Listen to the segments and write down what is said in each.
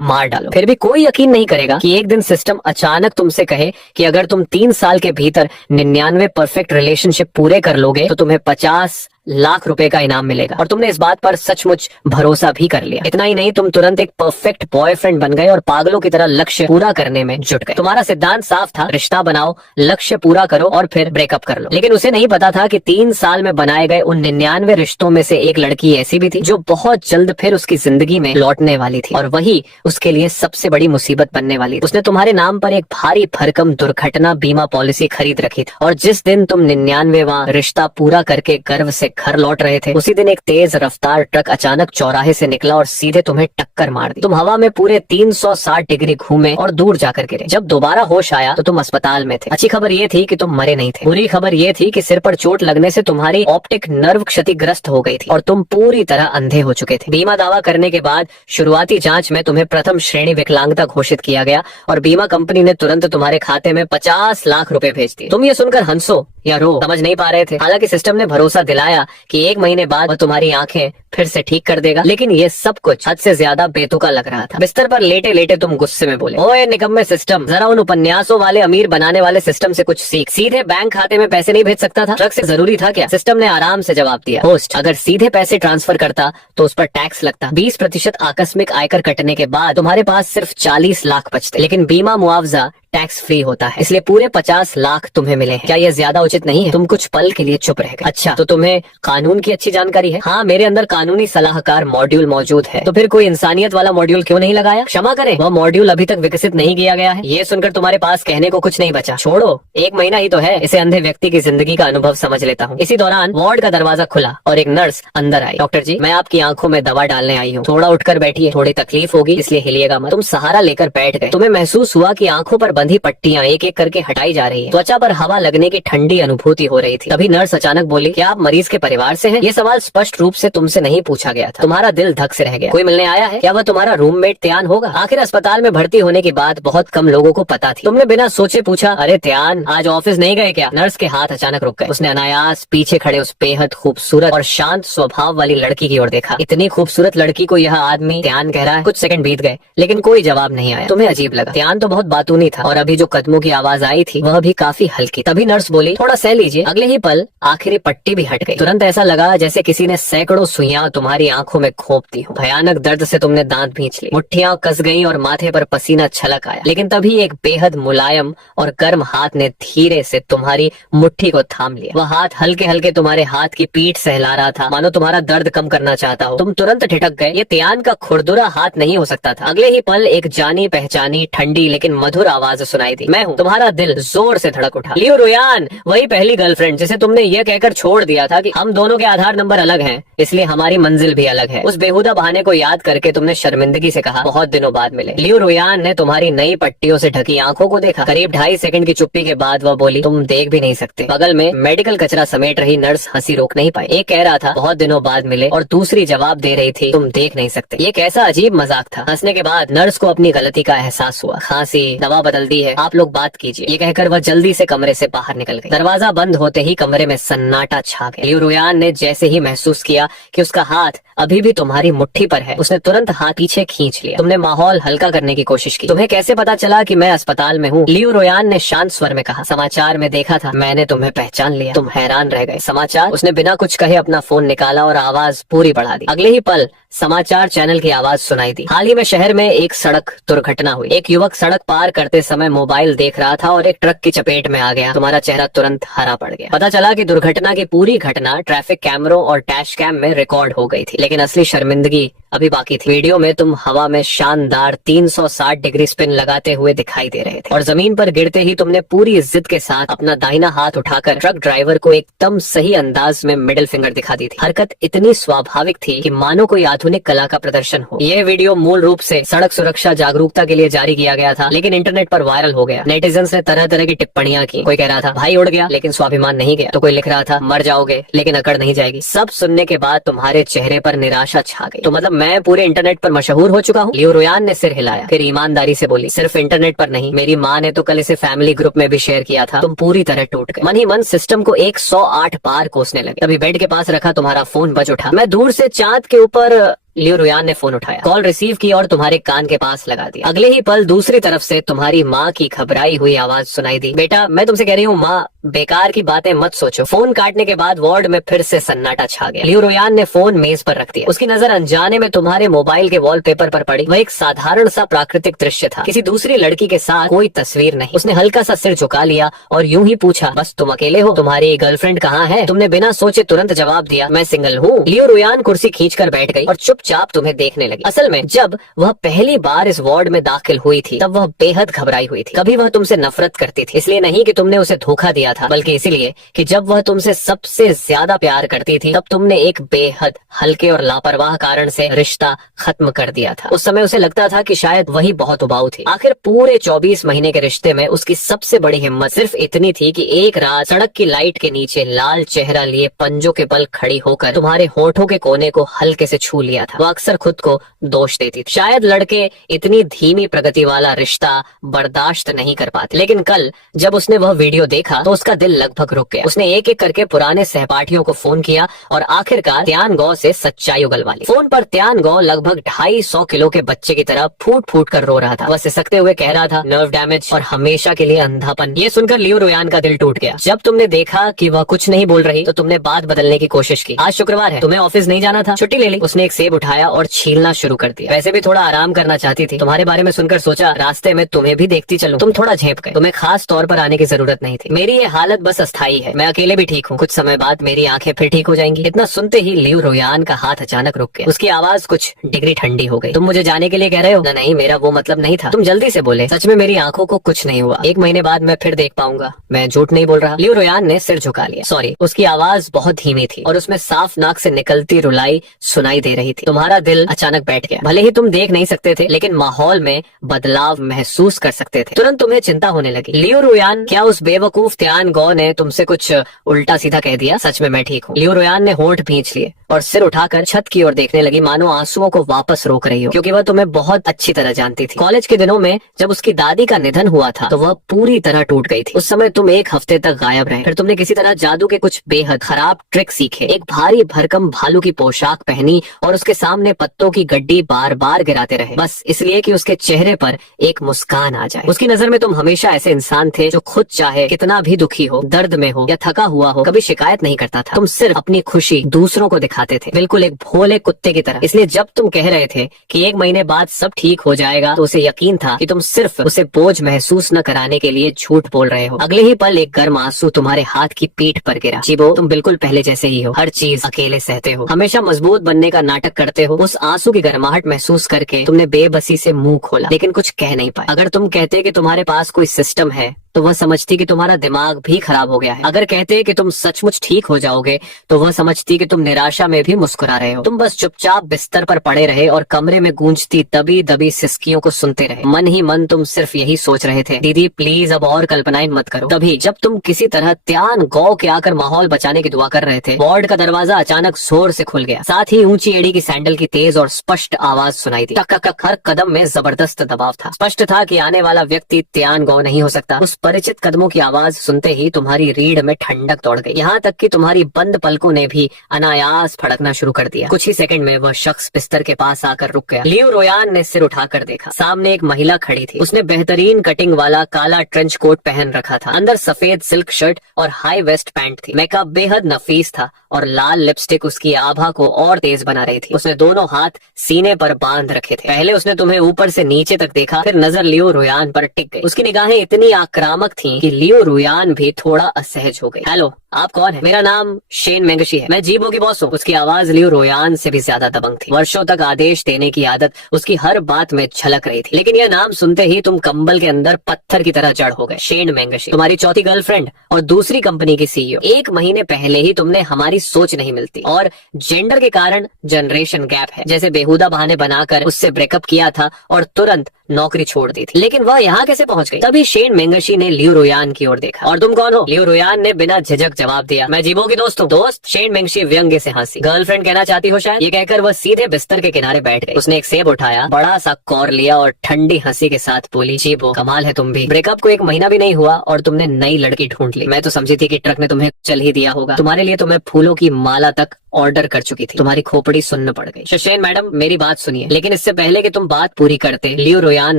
मार डालो। फिर भी कोई यकीन नहीं करेगा कि एक दिन सिस्टम अचानक तुमसे कहे कि अगर तुम 3 साल के भीतर 99 परफेक्ट रिलेशनशिप पूरे कर लोगे तो तुम्हें 50 लाख रुपए का इनाम मिलेगा। और तुमने इस बात पर सचमुच भरोसा भी कर लिया। इतना ही नहीं, तुम तुरंत एक परफेक्ट बॉयफ्रेंड बन गए और पागलों की तरह लक्ष्य पूरा करने में जुट गए। तुम्हारा सिद्धांत साफ था, रिश्ता बनाओ, लक्ष्य पूरा करो और फिर ब्रेकअप कर लो। लेकिन उसे नहीं पता था कि 3 साल में बनाए गए उन 99 रिश्तों में से एक लड़की ऐसी भी थी जो बहुत जल्द फिर उसकी जिंदगी में लौटने वाली थी, और वही उसके लिए सबसे बड़ी मुसीबत बनने वाली थी। उसने तुम्हारे नाम पर एक भारी भरकम दुर्घटना बीमा पॉलिसी खरीद रखी थी, और जिस दिन तुम 99वां रिश्ता पूरा करके गर्व से घर लौट रहे थे, उसी दिन एक तेज रफ्तार ट्रक अचानक चौराहे से निकला और सीधे तुम्हें टक्कर मार दी। तुम हवा में पूरे 360 डिग्री घूमे और दूर जाकर गिरे। जब दोबारा होश आया तो तुम अस्पताल में थे। अच्छी खबर ये थी कि तुम मरे नहीं थे। बुरी खबर ये थी कि सिर पर चोट लगने से तुम्हारी ऑप्टिक नर्व क्षतिग्रस्त हो गई थी और तुम पूरी तरह अंधे हो चुके थे। बीमा दावा करने के बाद शुरुआती जांच में तुम्हें प्रथम श्रेणी विकलांगता घोषित किया गया और बीमा कंपनी ने तुरंत तुम्हारे खाते में 50 लाख रुपए भेज दिए। तुम ये सुनकर हंसो या रो समझ नहीं पा रहे थे। हालांकि सिस्टम ने भरोसा दिलाया कि 1 महीने बाद वह तुम्हारी आंखें फिर से ठीक कर देगा, लेकिन ये सब कुछ हद से ज्यादा बेतुका लग रहा था। बिस्तर पर लेटे लेटे तुम गुस्से में बोले, ओए निकम्मे सिस्टम, जरा उन उपन्यासों वाले अमीर बनाने वाले सिस्टम से कुछ सीख। सीधे बैंक खाते में पैसे नहीं भेज सकता था? ट्रक से जरूरी था क्या? सिस्टम ने आराम से जवाब दिया, होस्ट, अगर सीधे पैसे ट्रांसफर करता तो उस पर टैक्स लगता। 20% आकस्मिक आयकर कटने के बाद तुम्हारे पास सिर्फ 40 लाख बचते, लेकिन बीमा मुआवजा टैक्स फ्री होता है, इसलिए पूरे 50 लाख तुम्हें मिले हैं। क्या ये ज्यादा उचित नहीं है? तुम कुछ पल के लिए चुप रह गए। अच्छा, तो तुम्हें कानून की अच्छी जानकारी है? हाँ, मेरे अंदर कानूनी सलाहकार मॉड्यूल मौजूद है। तो फिर कोई इंसानियत वाला मॉड्यूल क्यों नहीं लगाया? क्षमा करें, वह मॉड्यूल अभी तक विकसित नहीं किया गया है। ये सुनकर तुम्हारे पास कहने को कुछ नहीं बचा। छोड़ो, 1 महीना ही तो है, इसे अंधे व्यक्ति की जिंदगी का अनुभव समझ लेता हूँ। इसी दौरान वार्ड का दरवाजा खुला और एक नर्स अंदर आई। डॉक्टर जी, मैं आपकी आंखों में दवा डालने आई हूँ, थोड़ा उठकर बैठिए, थोड़ी तकलीफ होगी इसलिए हिलिएगा मत। तुम सहारा लेकर बैठ गए। तुम्हें महसूस हुआ कि आंखों पर बंधी पट्टियां एक एक करके हटाई जा रही है। त्वचा पर हवा लगने की ठंडी अनुभूति हो रही थी। तभी नर्स अचानक बोली, क्या आप मरीज के परिवार से हैं? ये सवाल स्पष्ट रूप से तुमसे नहीं पूछा गया था। तुम्हारा दिल धक से रह गया। कोई मिलने आया है? क्या वह तुम्हारा रूममेट त्यान होगा? आखिर अस्पताल में भर्ती होने की बात बहुत कम लोगों को पता थी। तुमने बिना सोचे पूछा, अरे त्यान, आज ऑफिस नहीं गए क्या? नर्स के हाथ अचानक रुक गए। उसने अनायास पीछे खड़े उस बेहद खूबसूरत और शांत स्वभाव वाली लड़की की ओर देखा। इतनी खूबसूरत लड़की को यह आदमी त्यान कह रहा है। कुछ सेकंड बीत गए लेकिन कोई जवाब नहीं आया। तुम्हें अजीब लगा। त्यान तो बहुत बातूनी था और अभी जो कदमों की आवाज आई थी वह भी काफी हल्की। तभी नर्स बोली, थोड़ा सह लीजिए। अगले ही पल आखिरी पट्टी भी हट गई। तुरंत ऐसा लगा जैसे किसी ने सैकड़ों सुइयां तुम्हारी आंखों में घोंप दी हो। भयानक दर्द से तुमने दांत भींच लिए, मुट्ठियां कस गईं और माथे पर पसीना छलक आया। लेकिन तभी एक बेहद मुलायम और गर्म हाथ ने धीरे से तुम्हारी मुट्ठी को थाम लिया। वह हाथ हल्के हल्के तुम्हारे हाथ की पीठ सहला रहा था, मानो तुम्हारा दर्द कम करना चाहता हो। तुम तुरंत ठिठक गए। ये त्यान का खुरदुरा हाथ नहीं हो सकता था। अगले ही पल एक जानी पहचानी ठंडी लेकिन मधुर आवाज सुनाई दी, मैं हूँ। तुम्हारा दिल जोर से धड़क उठा। लियो रुयान, वही पहली गर्लफ्रेंड जिसे तुमने ये कहकर छोड़ दिया था कि हम दोनों के आधार नंबर अलग हैं, इसलिए हमारी मंजिल भी अलग है। उस बेहुदा बहाने को याद करके तुमने शर्मिंदगी से कहा, बहुत दिनों बाद मिले। लियो रुयान ने तुम्हारी नई पट्टियों से ढकी आंखों को देखा। करीब 2.5 सेकंड की चुप्पी के बाद वह बोली, तुम देख भी नहीं सकते। बगल में मेडिकल कचरा समेट रही नर्स हंसी रोक नहीं पाई। एक कह रहा था बहुत दिनों बाद मिले और दूसरी जवाब दे रही थी, तुम देख नहीं सकते। ये कैसा अजीब मजाक था। हंसने के बाद नर्स को अपनी गलती का एहसास हुआ। खांसी, दवा बदल दी है, आप लोग बात कीजिए। ये कहकर वह जल्दी से कमरे से बाहर निकल गई। दरवाजा बंद होते ही कमरे में सन्नाटा छा गया। लियो रुयान ने जैसे ही महसूस किया कि उसका हाथ अभी भी तुम्हारी मुट्ठी पर है, उसने तुरंत हाथ पीछे खींच लिया। तुमने माहौल हल्का करने की कोशिश की। तुम्हें कैसे पता चला कि मैं अस्पताल में हूँ? लियो रुयान ने शांत स्वर में कहा, समाचार में देखा था, मैंने तुम्हें पहचान लिया। तुम हैरान रह गए। समाचार? उसने बिना कुछ कहे अपना फोन निकाला और आवाज पूरी बढ़ा दी। अगले ही पल समाचार चैनल की आवाज सुनाई दी। हाल ही में शहर में एक सड़क दुर्घटना हुई। एक युवक सड़क पार करते समय मोबाइल देख रहा था और एक ट्रक की चपेट में आ गया। तुम्हारा चेहरा तुरंत हरा पड़ गया। पता चला कि दुर्घटना की पूरी घटना ट्रैफिक कैमरों और डैश कैम में रिकॉर्ड हो गई थी, लेकिन असली शर्मिंदगी अभी बाकी थी। वीडियो में तुम हवा में शानदार 360 डिग्री स्पिन लगाते हुए दिखाई दे रहे थे और जमीन पर गिरते ही तुमने पूरी इज्जत के साथ अपना दाहिना हाथ उठाकर ट्रक ड्राइवर को एकदम सही अंदाज में मिडिल फिंगर दिखा दी थी। हरकत इतनी स्वाभाविक थी कि मानो कोई आधुनिक कला का प्रदर्शन हो। यह वीडियो मूल रूप से सड़क सुरक्षा जागरूकता के लिए जारी किया गया था, लेकिन इंटरनेट पर वायरल हो गया। नेटिजन्स ने तरह तरह की टिप्पणियां की। कोई कह रहा था भाई उड़ गया लेकिन स्वाभिमान नहीं गया, तो कोई लिख रहा था मर जाओगे लेकिन अकड़ नहीं जाएगी। सब सुनने के बाद तुम्हारे चेहरे पर निराशा छा गई। तो मतलब मैं पूरे इंटरनेट पर मशहूर हो चुका हूँ? लियो रुयान ने सिर हिलाया, फिर ईमानदारी से बोली, सिर्फ इंटरनेट पर नहीं, मेरी माँ ने तो कल इसे फैमिली ग्रुप में भी शेयर किया था। तुम पूरी तरह टूट गए। मन ही मन सिस्टम को 108 बार कोसने लगे। अभी बेड के पास रखा तुम्हारा फोन बज उठा। मैं दूर से चांद के ऊपर लियो रुयान ने फोन उठाया, कॉल रिसीव की और तुम्हारे कान के पास लगा दिया। अगले ही पल दूसरी तरफ से तुम्हारी माँ की घबराई हुई आवाज सुनाई दी, बेटा मैं तुमसे कह रही हूँ माँ, बेकार की बातें मत सोचो। फोन काटने के बाद वार्ड में फिर से सन्नाटा छा गया। लियो रुयान ने फोन मेज पर रख दिया। उसकी नजर अनजाने में तुम्हारे मोबाइल के वॉलपेपर पर पड़ी। वह एक साधारण सा प्राकृतिक दृश्य था, किसी दूसरी लड़की के साथ कोई तस्वीर नहीं। उसने हल्का सा सिर झुका लिया और यूं ही पूछा, बस तुम अकेले हो? तुम्हारी गर्लफ्रेंड कहाँ है? तुमने बिना सोचे तुरंत जवाब दिया, मैं सिंगल हूँ। लियो रुयान कुर्सी खींचकर बैठ गई और चुपचाप तुम्हें देखने लगी। असल में जब वह पहली बार इस वार्ड में दाखिल हुई थी तब वह बेहद घबराई हुई थी। कभी वह तुमसे नफरत करती थी, इसलिए नहीं कि तुमने उसे धोखा दिया था, बल्कि इसलिए कि जब वह तुमसे सबसे ज्यादा प्यार करती थी तब तुमने एक बेहद हल्के और लापरवाह कारण से रिश्ता खत्म कर दिया था। उस समय उसे लगता था कि शायद वही बहुत उबाऊ थी। आखिर पूरे 24 महीने के रिश्ते में उसकी सबसे बड़ी हिम्मत सिर्फ इतनी थी कि एक रात सड़क की लाइट के नीचे लाल चेहरा लिए पंजों के बल खड़ी होकर तुम्हारे होठों के कोने को हल्के से छू लिया था। वह अक्सर खुद को दोष देती थी, शायद लड़के इतनी धीमी प्रगति वाला रिश्ता बर्दाश्त नहीं कर पाते। लेकिन कल जब उसने वह वीडियो देखा तो उसका दिल लगभग रुक गया। उसने एक एक करके पुराने सहपाठियों को फोन किया और आखिरकार त्यानगो से सच्चाई उगलवा ली। फोन पर त्यानगो लगभग 250 किलो के बच्चे की तरह फूट फूट कर रो रहा था। वह सिसकते हुए कह रहा था, नर्व डैमेज और हमेशा के लिए अंधापन। ये सुनकर लियो रुयान का दिल टूट गया। जब तुमने देखा कि वह कुछ नहीं बोल रही तो तुमने बात बदलने की कोशिश की। आज शुक्रवार है, तुम्हें ऑफिस नहीं जाना था, छुट्टी ले ली। उसने एक सेब उठाया और छीलना शुरू कर दिया। वैसे भी थोड़ा आराम करना चाहती थी, तुम्हारे बारे में सुनकर सोचा रास्ते में तुम्हें भी देखती चलूं। तुम थोड़ा झेप गए, तुम्हें खास तौर पर आने की जरूरत नहीं थी। मेरी ये हालत बस अस्थायी है, मैं अकेले भी ठीक हूँ, कुछ समय बाद मेरी आंखें फिर ठीक हो जाएंगी। इतना सुनते ही लियो रुयान का हाथ अचानक रुक गया। उसकी आवाज कुछ डिग्री ठंडी हो गई। तुम मुझे जाने के लिए कह रहे हो? नहीं, मेरा वो मतलब नहीं था। तुम जल्दी से बोले, सच में मेरी आंखों को कुछ नहीं हुआ, 1 महीने बाद मैं फिर देख पाऊंगा, मैं झूठ नहीं बोल रहा। लियो रुयान ने सिर झुका लिया। सॉरी। उसकी आवाज बहुत धीमी थी और उसमें साफ नाक से निकलती रुलाई सुनाई दे रही थी। तुम्हारा दिल अचानक बैठ गया। भले ही तुम देख नहीं सकते थे, लेकिन माहौल में बदलाव महसूस कर सकते थे। तुरंत तुम्हें चिंता होने लगी। लियो रुयान, क्या उस बेवकूफ त्यानगो ने तुमसे कुछ उल्टा सीधा कह दिया? सच में मैं ठीक हूँ। लियो रुयान ने होंठ भींच लिए और सिर उठाकर छत की ओर देखने लगी, मानो आंसुओं को वापस रोक रही हो, क्योंकि वह तुम्हें बहुत अच्छी तरह जानती थी। कॉलेज के दिनों में जब उसकी दादी का निधन हुआ था तो वह पूरी तरह टूट गई थी। उस समय तुम 1 हफ्ते तक गायब रहे। फिर तुमने किसी तरह जादू के कुछ बेहद खराब ट्रिक सीखे, एक भारी भरकम भालू की पोशाक पहनी और उसके सामने पत्तों की गड्डी बार बार गिराते रहे, बस इसलिए कि उसके चेहरे पर एक मुस्कान आ जाए। उसकी नजर में तुम हमेशा ऐसे इंसान थे जो खुद चाहे कितना भी दुखी हो, दर्द में हो या थका हुआ हो, कभी शिकायत नहीं करता था। तुम सिर्फ अपनी खुशी दूसरों को दिखाते थे, बिल्कुल एक भोले कुत्ते की तरह। इसलिए जब तुम कह रहे थे कि 1 महीने बाद सब ठीक हो जाएगा तो उसे यकीन था कि तुम सिर्फ उसे बोझ महसूस न कराने के लिए झूठ बोल रहे हो। अगले ही पल एक गर्म आंसू तुम्हारे हाथ की पीठ पर गिरा। जीबो, तुम बिल्कुल पहले जैसे ही हो, हर चीज अकेले सहते हो, हमेशा मजबूत बनने का नाटक करते हो। उस आंसू की गर्माहट महसूस करके तुमने बेबसी से मुंह खोला, लेकिन कुछ कह नहीं पाए। अगर तुम कहते कि तुम्हारे पास कोई सिस्टम है तो वह समझती कि तुम्हारा दिमाग भी खराब हो गया है। अगर कहते कि तुम सचमुच ठीक हो जाओगे तो वह समझती कि तुम निराशा में भी मुस्कुरा रहे हो। तुम बस चुपचाप बिस्तर पर पड़े रहे और कमरे में गूंजती दबी दबी सिसकियों को सुनते रहे। मन ही मन तुम सिर्फ यही सोच रहे थे, दीदी प्लीज अब और कल्पनाएं मत करो। तभी जब तुम किसी तरह त्यानगो के आकर माहौल बचाने की दुआ कर रहे थे, वार्ड का दरवाजा अचानक जोर से खुल गया। साथ ही ऊंची एड़ी की सैंडल की तेज और स्पष्ट आवाज सुनाई दी। टक टक, हर कदम में जबरदस्त दबाव था। स्पष्ट था कि आने वाला व्यक्ति त्यानगो नहीं हो सकता। उस परिचित कदमों की आवाज सुनते ही तुम्हारी रीढ़ में ठंडक दौड़ गई, यहाँ तक कि तुम्हारी बंद पलकों ने भी अनायास फड़कना शुरू कर दिया। कुछ ही सेकंड में वह शख्स बिस्तर के पास आकर रुक गया। लियो रुयान ने सिर उठाकर देखा। सामने एक महिला खड़ी थी। उसने बेहतरीन कटिंग वाला काला ट्रेंच कोट पहन रखा था, अंदर सफेद सिल्क शर्ट और हाई वेस्ट पैंट थी। मेकअप बेहद नफीस था और लाल लिपस्टिक उसकी आभा को और तेज बना रही थी। उसने दोनों हाथ सीने पर बांध रखे थे। पहले उसने तुम्हें ऊपर से नीचे तक देखा, फिर नजर लियो रुयान पर टिक गई। उसकी निगाहें इतनी आक्रामक थीं कि लियो रुयान भी थोड़ा असहज हो गई। हेलो, आप कौन है? मेरा नाम शेन मेंगशी है, मैं जीबो की बॉस हूँ। उसकी आवाज लियो रुयान से भी ज्यादा दबंग थी। वर्षों तक आदेश देने की आदत उसकी हर बात में झलक रही थी, लेकिन यह नाम सुनते ही तुम कंबल के अंदर पत्थर की तरह जड़ हो गए। शेन मेंगशी, तुम्हारी चौथी गर्लफ्रेंड और दूसरी कंपनी की सीईओ। 1 महीने पहले ही तुमने हमारी सोच नहीं मिलती और जेंडर के कारण जनरेशन गैप है जैसे बेहुदा बहाने बनाकर उससे ब्रेकअप किया था और तुरंत नौकरी छोड़ दी थी। लेकिन वह यहाँ कैसे पहुंच गई? तभी शेन मेंगशी ने लियो रुयान की ओर देखा। और तुम कौन हो? लियो रुयान ने बिना झिझक जवाब दिया, मैं जीबो की दोस्त हूँ। दोस्त? शेन मेंगशी व्यंग्य से हंसी। गर्लफ्रेंड कहना चाहती हो शायद? ये कहकर वह सीधे बिस्तर के किनारे बैठ गई। उसने एक सेब उठाया, बड़ा सा कौर लिया और ठंडी हंसी के साथ बोली, जीबो कमाल है तुम भी। ब्रेकअप को 1 महीना भी नहीं हुआ और तुमने नई लड़की ढूंढ ली। मैं तो समझी थी कि ट्रक ने तुम्हें चल ही दिया होगा। तुम्हारे लिए तो मैं फूलों की माला तक ऑर्डर कर चुकी थी। तुम्हारी खोपड़ी सुन्न पड़ गई। शशेन मैडम मेरी बात सुनिए, लेकिन इससे पहले कि तुम बात पूरी करते, लियो रोयान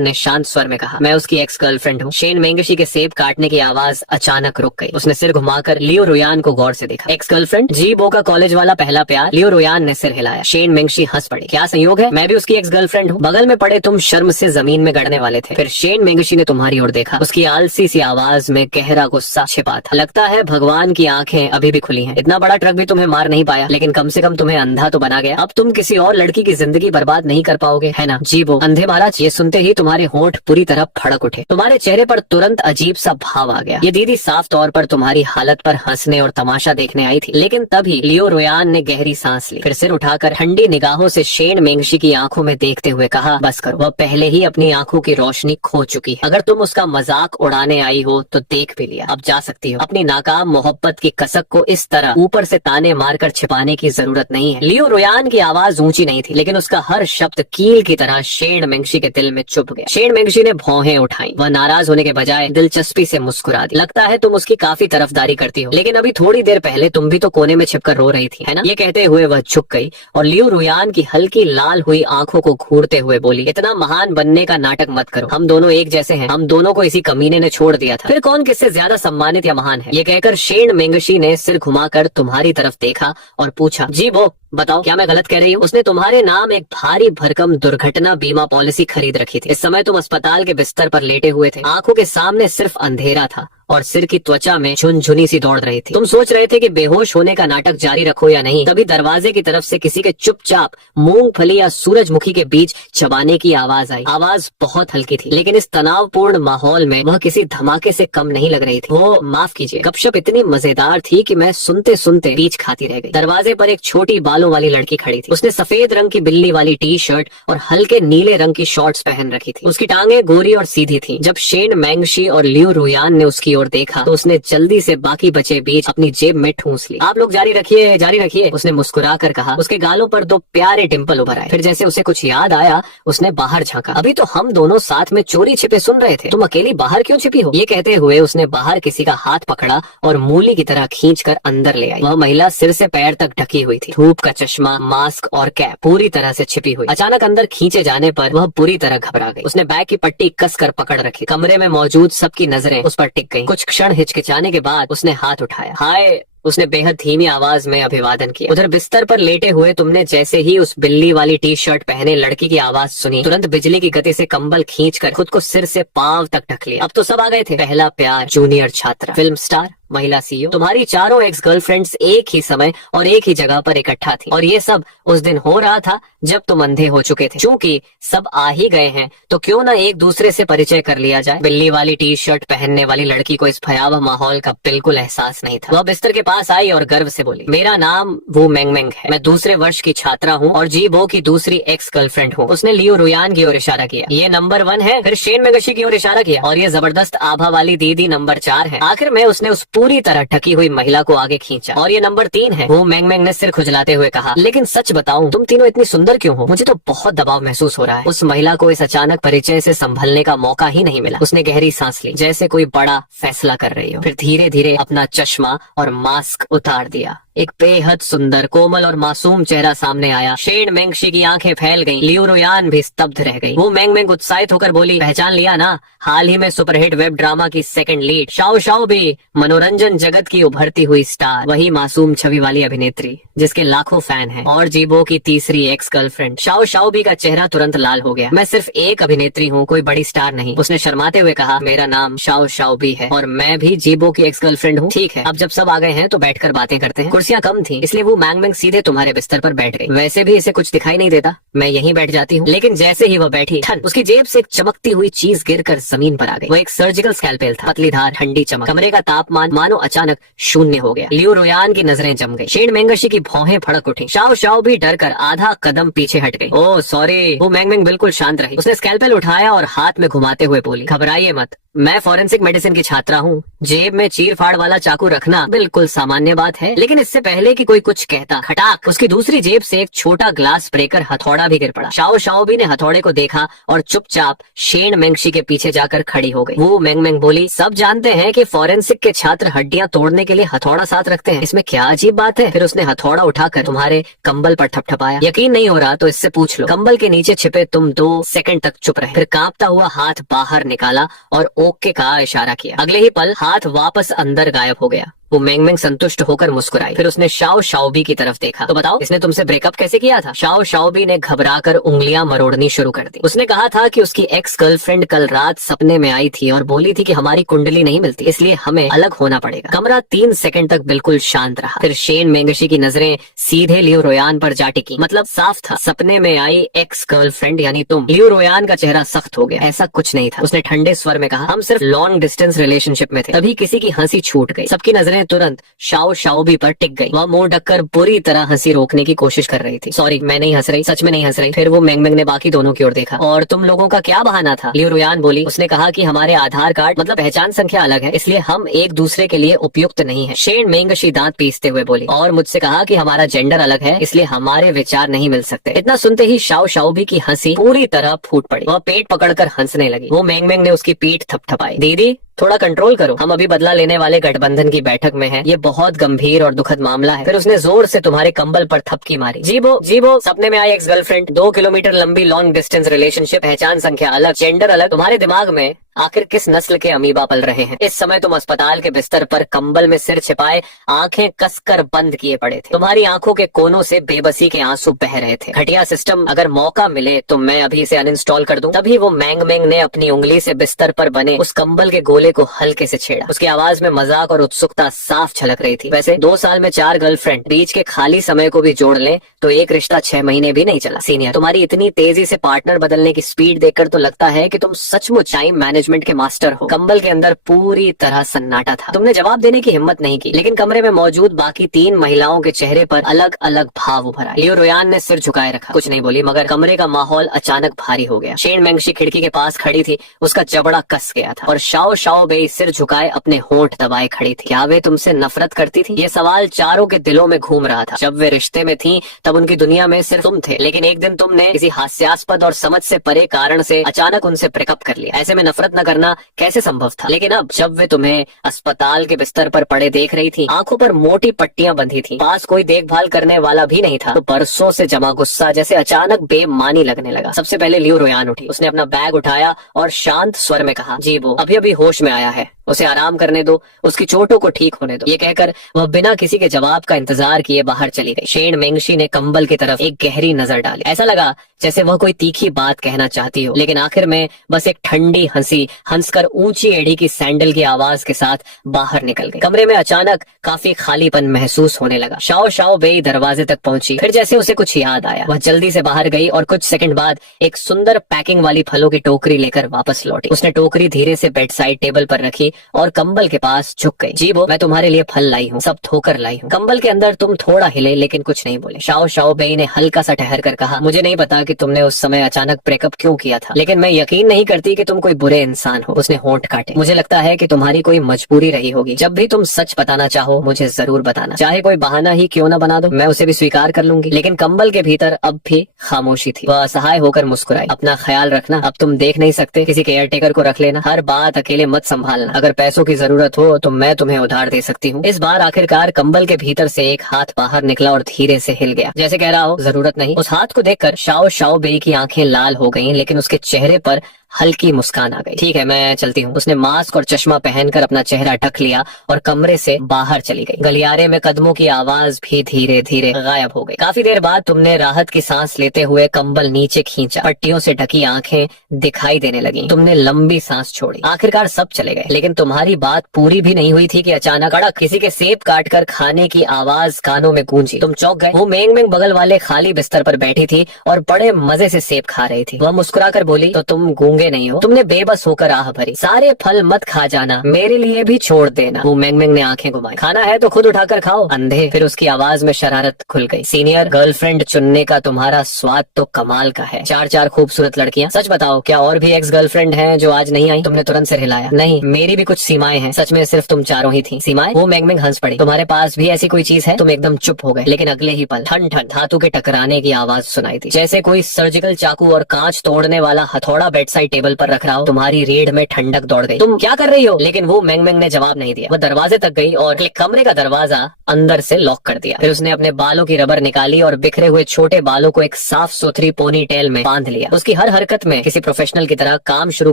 ने शांत स्वर में कहा, मैं उसकी एक्स गर्लफ्रेंड हूँ। शेन मेंगशी के सेब काटने की आवाज अचानक रुक गई। उसने सिर घुमाकर लियो रोयान को गौर से देखा। Ex girlfriend? जी, बो का कॉलेज वाला पहला प्यार। लियो रोयान ने सिर हिलाया। शेन मेंगशी हंस पड़ी। क्या संयोग है, मैं भी उसकी एक्स गर्लफ्रेंड हूँ। बगल में पड़े तुम शर्म से जमीन में गड़ने वाले थे। फिर शेन मेंगशी ने तुम्हारी ओर देखा। उसकी आलसी सी आवाज में गहरा गुस्सा छिपा था। लगता है भगवान की आंखें अभी भी खुली हैं। इतना बड़ा ट्रक भी तुम्हें मार नहीं पाया, लेकिन कम से कम तुम्हें अंधा तो बना गया। अब तुम किसी और लड़की की जिंदगी बर्बाद नहीं कर पाओगे, है ना? जी वो। अंधे महाराज, ये सुनते ही तुम्हारे होंठ पूरी तरह फड़क उठे। तुम्हारे चेहरे पर तुरंत अजीब सा भाव आ गया। ये दीदी साफ तौर पर तुम्हारी हालत पर हंसने और तमाशा देखने आई थी। लेकिन तभी लियो रोयान ने गहरी सांस ली, फिर सिर उठाकर ठंडी निगाहों से शेन मेंगशी की आंखों में देखते हुए कहा, बस करो, वह पहले ही अपनी आंखों की रोशनी खो चुकी है। अगर तुम उसका मजाक उड़ाने आई हो तो देख भी लिया, अब जा सकती हो। अपनी नाकाम मोहब्बत की कसक को इस तरह ऊपर से ताने मारकर छिपाने की जरूरत नहीं है। लियो रोयान की आवाज ऊंची नहीं थी, लेकिन उसका हर शब्द कील की तरह शेन मेंगशी के दिल में चुभ गया। शेन मेंगशी ने भौहें उठाई। वह नाराज होने के बजाय दिलचस्पी से मुस्कुरा दी। लगता है तुम उसकी काफी तरफदारी करती हो, लेकिन अभी थोड़ी देर पहले तुम भी तो कोने में छिपकर रो रही थी, है ना? ये कहते हुए वह झुक गई और लियो रोयान की हल्की लाल हुई आंखों को घूरते हुए बोली, इतना महान बनने का नाटक मत करो। हम दोनों एक जैसे हैं। हम दोनों को इसी कमीने ने छोड़ दिया था। फिर कौन किससे ज्यादा सम्मानित या महान है? ये कहकर शेन मेंगशी ने सिर घुमाकर तुम्हारी तरफ देखा और पूछा, जी वो बताओ, क्या मैं गलत कह रही हूँ? उसने तुम्हारे नाम एक भारी भरकम दुर्घटना बीमा पॉलिसी खरीद रखी थी। इस समय तुम अस्पताल के बिस्तर पर लेटे हुए थे। आंखों के सामने सिर्फ अंधेरा था और सिर की त्वचा में झुनझुनी सी दौड़ रही थी। तुम सोच रहे थे कि बेहोश होने का नाटक जारी रखो या नहीं। तभी दरवाजे की तरफ से किसी के चुपचाप मूंगफली या सूरजमुखी के बीच चबाने की आवाज आई। आवाज बहुत हल्की थी, लेकिन इस तनावपूर्ण माहौल में वह किसी धमाके से कम नहीं लग रही थी। वो माफ कीजिए, गपशप इतनी मजेदार थी कि मैं सुनते सुनते बीच खाती रह गई। दरवाजे पर एक छोटी बालों वाली लड़की खड़ी थी। उसने सफेद रंग की बिल्ली वाली टी शर्ट और हल्के नीले रंग की शॉर्ट्स पहन रखी थी। उसकी टांगे गोरी और सीधी थी। जब शेन मेंगशी और लियो रोयान ने उसकी ओर देखा तो उसने जल्दी से बाकी बचे बीज अपनी जेब में ठूंस ली। आप लोग जारी रखिए, जारी रखिए, उसने मुस्कुरा कर कहा। उसके गालों पर दो प्यारे डिंपल उभर आए। फिर जैसे उसे कुछ याद आया, उसने बाहर झांका। अभी तो हम दोनों साथ में चोरी छिपे सुन रहे थे, तुम अकेली बाहर क्यों छिपी हो? ये कहते हुए उसने बाहर किसी का हाथ पकड़ा और मूली की तरह खींचकर अंदर ले आई। वह महिला सिर से पैर तक ढकी हुई थी। धूप का चश्मा, मास्क और कैप पूरी तरह से छिपी हुई। अचानक अंदर खींचे जाने पर वह बुरी तरह घबरा गई। उसने बैग की पट्टी कसकर पकड़ रखी। कमरे में मौजूद सबकी नजरें उस पर टिक गईं। कुछ क्षण हिचकिचाने के बाद उसने हाथ उठाया। हाय, उसने बेहद धीमी आवाज में अभिवादन किया। उधर बिस्तर पर लेटे हुए तुमने जैसे ही उस बिल्ली वाली टी शर्ट पहने लड़की की आवाज सुनी, तुरंत बिजली की गति से कंबल खींचकर खुद को सिर से पांव तक ढक लिया। अब तो सब आ गए थे। पहला प्यार, जूनियर छात्रा, फिल्म स्टार, महिला सीईओ, तुम्हारी चारों एक्स गर्लफ्रेंड्स एक ही समय और एक ही जगह पर इकट्ठा थी। और ये सब उस दिन हो रहा था जब तुम अंधे हो चुके थे। चूंकि सब आ ही गए हैं तो क्यों ना एक दूसरे से परिचय कर लिया जाए। बिल्ली वाली टी शर्ट पहनने वाली लड़की को इस भयावह माहौल का बिल्कुल एहसास नहीं था। वह बिस्तर के पास आई और गर्व से बोली, मेरा नाम वो मेंगमेंग है। मैं दूसरे वर्ष की छात्रा हूँ और जी बो की दूसरी एक्स गर्लफ्रेंड हूँ। उसने लियो रोयान की ओर इशारा किया। ये नंबर 1 है। फिर शेन मेंगशी की ओर इशारा किया। और ये जबरदस्त आभा वाली दीदी नंबर 4 है। आखिर में उसने उस पूरी तरह ढकी हुई महिला को आगे खींचा। और ये नंबर 3 है। वो मेंगमेंग ने सिर खुजलाते हुए कहा, लेकिन सच बताऊं, तुम तीनों इतनी सुंदर क्यों हो? मुझे तो बहुत दबाव महसूस हो रहा है। उस महिला को इस अचानक परिचय से संभलने का मौका ही नहीं मिला। उसने गहरी सांस ली, जैसे कोई बड़ा फैसला कर रही हो। फिर धीरे धीरे अपना चश्मा और मास्क उतार दिया। एक बेहद सुंदर, कोमल और मासूम चेहरा सामने आया। शेन मेंगशी की आंखें फैल गईं। लियो रोयान भी स्तब्ध रह गई। वो मेंगमेंग उत्साहित होकर बोली, पहचान लिया ना? हाल ही में सुपरहिट वेब ड्रामा की सेकंड लीड। शाओ शाओ भी मनोरंजन जगत की उभरती हुई स्टार। वही मासूम छवि वाली अभिनेत्री जिसके लाखों फैन हैं। और जीबो की तीसरी एक्स गर्लफ्रेंड। शाओ शाओ भी का चेहरा तुरंत लाल हो गया। मैं सिर्फ एक अभिनेत्री हूँ, कोई बड़ी स्टार नहीं। उसने शर्माते हुए कहा, मेरा नाम शाओ शाओ भी है और मैं भी जीबो की एक्स गर्लफ्रेंड हूँ। ठीक है, अब जब सब आ गए हैं तो बैठकर बातें करते हैं। कुर्सियां कम थी, इसलिए वो मेंगमेंग सीधे तुम्हारे बिस्तर पर बैठ गई। वैसे भी इसे कुछ दिखाई नहीं देता, मैं यहीं बैठ जाती हूँ। लेकिन जैसे ही वह बैठी, ठन, उसकी जेब से एक चमकती हुई चीज गिरकर जमीन पर आ गई। वो एक सर्जिकल स्कैल्पेल था। पतली धार, ठंडी चमक। कमरे का तापमान मानो अचानक शून्य हो गया। लियो रोयान की नजरें जम गई। शेन मेंगशी की भौहें फड़क उठी। शाओ शाओ भी डर कर आधा कदम पीछे हट गई। Oh sorry. वो मेंगमेंग बिल्कुल शांत रही। उसने स्कैल्पेल उठाया और हाथ में घुमाते हुए बोली, घबराइए मत, मैं फॉरेंसिक मेडिसिन की छात्रा हूँ। जेब में चीर फाड़ वाला चाकू रखना बिल्कुल सामान्य बात है, लेकिन इससे पहले कि कोई कुछ कहता, खटाक उसकी दूसरी जेब से एक छोटा ग्लास ब्रेकर हथौड़ा भी गिर पड़ा। शाओ शाओबी ने हथौड़े को देखा और चुपचाप शेन मेंगशी के पीछे जाकर खड़ी हो गई। वो मेंग मेंग बोली, सब जानते हैं कि फॉरेंसिक के छात्र हड्डियां तोड़ने के लिए हथौड़ा साथ रखते हैं, इसमें क्या अजीब बात है। फिर उसने हथौड़ा उठाकर तुम्हारे कंबल पर ठपठपाया। यकीन नहीं हो रहा तो इससे पूछ लो। कंबल के नीचे छिपे तुम 2 सेकंड तक चुप रहे, फिर कांपता हुआ हाथ बाहर निकाला और ओके का इशारा किया। अगले ही पल हाथ वापस अंदर गायब हो गया। वो मेंग मेंग संतुष्ट होकर मुस्कुराई। फिर उसने शाओ शाओबी की तरफ देखा। तो बताओ, इसने तुमसे ब्रेकअप कैसे किया था? शाओ शाओबी ने घबराकर उंगलियां मरोड़नी शुरू कर दी। उसने कहा था कि उसकी एक्स गर्लफ्रेंड कल रात सपने में आई थी और बोली थी कि हमारी कुंडली नहीं मिलती, इसलिए हमें अलग होना पड़ेगा। कमरा 3 सेकंड तक बिल्कुल शांत रहा। फिर शेन मेंगशी की नजरें सीधे लियो रोयान पर जा टिकी। मतलब साफ था, सपने में आई एक्स गर्लफ्रेंड यानी तुम। लियो रोयान का चेहरा सख्त हो गया। ऐसा कुछ नहीं था, उसने ठंडे स्वर में कहा। हम सिर्फ लॉन्ग डिस्टेंस रिलेशनशिप में थे। तभी किसी की हंसी छूट गई। सबकी नजरें तुरंत शाओ शाओबी पर टिक गई। वह मुंह ढककर बुरी तरह हंसी रोकने की कोशिश कर रही थी। सॉरी, मैं नहीं हंस रही, सच में नहीं हंस रही। फिर वो मेंग मेंग ने बाकी दोनों की ओर देखा। और तुम लोगों का क्या बहाना था? लियो रोयान बोली। उसने कहा कि हमारे आधार कार्ड मतलब पहचान संख्या अलग है, इसलिए हम एक दूसरे के लिए उपयुक्त नहीं है। शेन मेंगशी दांत पीसते हुए बोली। और मुझसे कहा कि हमारा जेंडर अलग है, इसलिए हमारे विचार नहीं मिल सकते। इतना सुनते ही शाओ शाओबी की हंसी पूरी तरह फूट पड़ी। वह पेट पकड़कर हंसने लगी। वो मेंग मेंग ने उसकी पीठ थपथपाई। दीदी, थोड़ा कंट्रोल करो, हम अभी बदला लेने वाले गठबंधन की बैठक में हैं। ये बहुत गंभीर और दुखद मामला है। फिर उसने जोर से तुम्हारे कंबल पर थपकी मारी। जीबो, सपने में आई एक्स गर्लफ्रेंड, 2 किलोमीटर लंबी लॉन्ग डिस्टेंस रिलेशनशिप, पहचान संख्या अलग, जेंडर अलग। तुम्हारे दिमाग में आखिर किस नस्ल के अमीबा पल रहे हैं? इस समय तुम अस्पताल के बिस्तर पर कंबल में सिर छिपाए आंखें कसकर बंद किए पड़े थे। तुम्हारी आंखों के कोनों से बेबसी के आंसू बह रहे थे। घटिया सिस्टम, अगर मौका मिले तो मैं अभी इसे अनइंस्टॉल कर दूं। तभी वो मैंग मैंग ने अपनी उंगली से बिस्तर पर बने उस कंबल के गोले को हल्के से छेड़ा। उसकी आवाज में मजाक और उत्सुकता साफ झलक रही थी। वैसे 2 साल में 4 गर्लफ्रेंड, बीच के खाली समय को भी जोड़ लें तो एक रिश्ता 6 महीने भी नहीं चला। सीनियर, तुम्हारी इतनी तेजी से पार्टनर बदलने की स्पीड देखकर तो लगता है कि तुम सचमुच टाइम मैनेजमेंट के मास्टर हो। कंबल के अंदर पूरी तरह सन्नाटा था। तुमने जवाब देने की हिम्मत नहीं की, लेकिन कमरे में मौजूद बाकी 3 महिलाओं के चेहरे पर अलग अलग भाव उभर आए। लियो रोयान ने सिर झुकाए रखा, कुछ नहीं बोली, मगर कमरे का माहौल अचानक भारी हो गया। शेन मेंगशी खिड़की के पास खड़ी थी, उसका जबड़ा कस गया था और शाओ शाओ बेई सिर झुकाए अपने होंठ दबाए खड़ी थी। क्या वे तुमसे नफरत करती थी? ये सवाल चारों के दिलों में घूम रहा था। जब वे रिश्ते में थी तब उनकी दुनिया में सिर्फ तुम थे, लेकिन एक दिन तुमने किसी हास्यास्पद और समझ से परे कारण से अचानक उनसे ब्रेकअप कर लिया। ऐसे में नफरत न करना कैसे संभव था? लेकिन अब जब वे तुम्हें अस्पताल के बिस्तर पर पड़े देख रही थी, आंखों पर मोटी पट्टियां बंधी थी, पास कोई देखभाल करने वाला भी नहीं था, तो बरसों से जमा गुस्सा जैसे अचानक बेमानी लगने लगा। सबसे पहले लियो रोयान उठी। उसने अपना बैग उठाया और शांत स्वर में कहा, जी वो अभी अभी होश में आया है, उसे आराम करने दो, उसकी चोटों को ठीक होने दो। ये कहकर वह बिना किसी के जवाब का इंतजार किए बाहर चली गई। शेन मेंगशी ने कंबल की तरफ एक गहरी नजर डाली। ऐसा लगा जैसे वह कोई तीखी बात कहना चाहती हो, लेकिन आखिर में बस एक ठंडी हंसी हंसकर ऊंची एड़ी की सैंडल की आवाज के साथ बाहर निकल गई। कमरे में अचानक काफी खालीपन महसूस होने लगा। शाओ शाओ बेई दरवाजे तक पहुंची। फिर जैसे उसे कुछ याद आया, वह जल्दी से बाहर गई और कुछ सेकंड बाद एक सुंदर पैकिंग वाली फलों की टोकरी लेकर वापस लौटी। उसने टोकरी धीरे से बेड साइड टेबल पर रखी और कंबल के पास झुक गई। जी वो, मैं तुम्हारे लिए फल लाई हूँ, सब धोकर लाई हूँ। कंबल के अंदर तुम थोड़ा हिले, लेकिन कुछ नहीं बोले। शाओ शाओ बेई ने हल्का सा ठहर कर कहा, मुझे नहीं पता कि तुमने उस समय अचानक ब्रेकअप क्यों किया था, लेकिन मैं यकीन नहीं करती कि तुम कोई बुरे इंसान हो। उसने होंठ काटे। मुझे लगता है कि तुम्हारी कोई मजबूरी रही होगी। जब भी तुम सच बताना चाहो मुझे जरूर बताना, चाहे कोई बहाना ही क्यों न बना दो, मैं उसे भी स्वीकार कर लूंगी। लेकिन कंबल के भीतर अब भी खामोशी थी। वह असहाय होकर मुस्कुराई। अपना ख्याल रखना, अब तुम देख नहीं सकते, किसी केयर टेकर को रख लेना, हर बात अकेले मत संभालना, अगर पैसों की जरूरत हो तो मैं तुम्हें उधार दे सकती हूँ। इस बार आखिरकार कंबल के भीतर से एक हाथ बाहर निकला और धीरे से हिल गया, जैसे कह रहा हो जरूरत नहीं। उस हाथ को देखकर शाओ शाओ बेई की आंखें लाल हो गईं, लेकिन उसके चेहरे पर हल्की मुस्कान आ गई। ठीक है, मैं चलती हूँ। उसने मास्क और चश्मा पहनकर अपना चेहरा ढक लिया और कमरे से बाहर चली गई। गलियारे में कदमों की आवाज भी धीरे धीरे गायब हो गई। काफी देर बाद तुमने राहत की सांस लेते हुए कंबल नीचे खींचा। पट्टियों से ढकी आंखें दिखाई देने लगी। तुमने लंबी सांस छोड़ी। आखिरकार सब चले गए, लेकिन तुम्हारी बात पूरी भी नहीं हुई थी कि अचानक कड़क किसी के सेब काट कर खाने की आवाज कानों में गूंजी। तुम चौंक गए। वो मेंग मेंग बगल वाले खाली बिस्तर पर बैठी थी और बड़े मजे से सेब खा रही थी। वह मुस्कुरा कर बोली, तो तुम गूंगे अकेले नहीं हो, तुमने बेबस होकर आह भरी, सारे फल मत खा जाना, मेरे लिए भी छोड़ देना। वो मैंग मैंग ने आंखें घुमाई। खाना है तो खुद उठाकर खाओ अंधे। फिर उसकी आवाज में शरारत खुल गई। सीनियर, गर्लफ्रेंड चुनने का तुम्हारा स्वाद तो कमाल का है। चार चार खूबसूरत लड़कियां, सच बताओ क्या और भी एक्स गर्लफ्रेंड हैं जो आज नहीं आई? तुमने तुरंत सिर हिलाया। नहीं, मेरी भी कुछ सीमाएं हैं। सच में सिर्फ तुम चारों ही थी। सीमाएं? वो मैंग मैंग हंस पड़ी। तुम्हारे पास भी ऐसी कोई चीज है? तुम एकदम चुप हो गए। लेकिन अगले ही पल ठन ठन धातु के टकराने की आवाज सुनाई थी, जैसे कोई सर्जिकल चाकू और कांच तोड़ने वाला हथौड़ा बेड साइड टेबल पर रख रहा हो। तुम्हारी रीढ़ में ठंडक दौड़ गई। तुम क्या कर रही हो? लेकिन वो मैंग मैंग ने जवाब नहीं दिया। वो दरवाजे तक गई और एक कमरे का दरवाजा अंदर से लॉक कर दिया। फिर उसने अपने बालों की रबर निकाली और बिखरे हुए छोटे बालों को एक साफ सुथरी पोनी टेल में बांध लिया। उसकी हर हरकत में किसी प्रोफेशनल की तरह काम शुरू